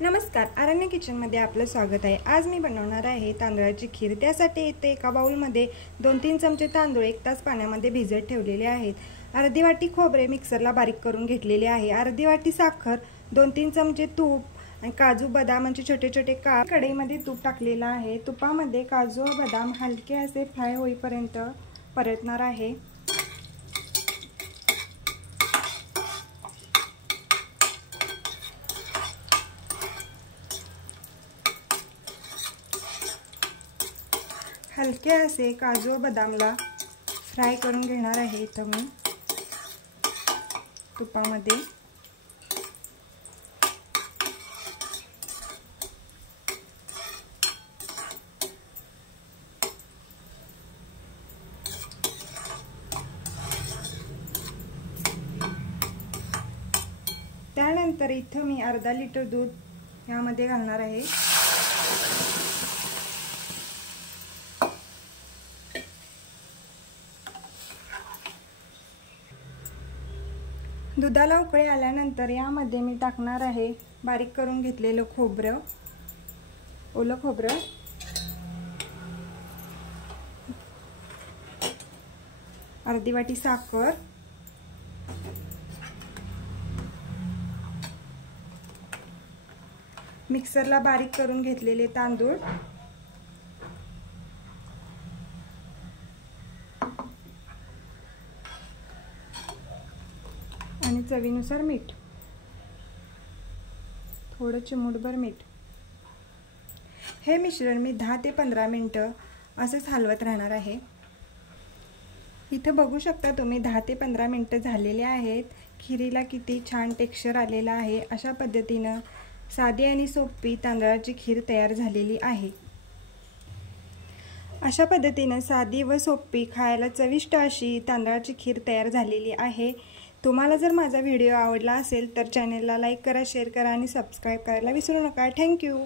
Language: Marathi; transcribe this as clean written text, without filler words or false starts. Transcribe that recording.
नमस्कार, आरण्य किचनमध्ये आपलं स्वागत आहे। आज मी बनवणार आहे तांदळाची खीर। त्यासाठी इथे एका बाउलमध्ये 2-3 चमचे तांदूळ 1 तास पाण्यामध्ये भिजत ठेवलेले आहेत। अर्धी वाटी खोबरे मिक्सरला बारीक करून घेतलेले आहे। अर्धी वाटी साखर, 2-3 चमचे तूप आणि काजू बदामाचे छोटे छोटे काप। कढईमध्ये तूप टाकलेलं आहे। तुपामध्ये काजू व बदाम हलके असे फ्राय होईपर्यंत परतणार आहे। हलके असे काजू व बदामला फ्राय करून घेणार आहे इथं मी तुपामध्ये। त्यानंतर इथं मी अर्धा लिटर दूध यामध्ये घालणार आहे। दुधाला उकळी आल्यानंतर यामध्ये मी टाकणार आहे बारीक करून घेतलेलं खोबरं, ओलं खोबरं, अर्धी वाटी साखर, मिक्सरला बारीक करून घेतलेले तांदूळ, आणि चवीनुसार मीठ, थोडं चिमूटभर मीठ। हे मिश्रण मी 10 ते 15 मिनिटं असेच हलवत राहणार आहे। इथं बघू शकता तुम्ही 10 ते 15 मिनिटं झालेले आहेत। खिरीला किती छान टेक्स्चर आलेला आहे। अशा पद्धतीनं साधी आणि सोपी तांदळाची खीर तयार झालेली आहे। अशा पद्धतीनं साधी व सोपी खायला चविष्ट अशी तांदळाची खीर तयार झालेली आहे। तुम्हाला जर माझा व्हिडिओ आवडला असेल तर चॅनलला लाईक करा, शेअर करा आणि सबस्क्राईब करायला विसरू नका। थँक्यू।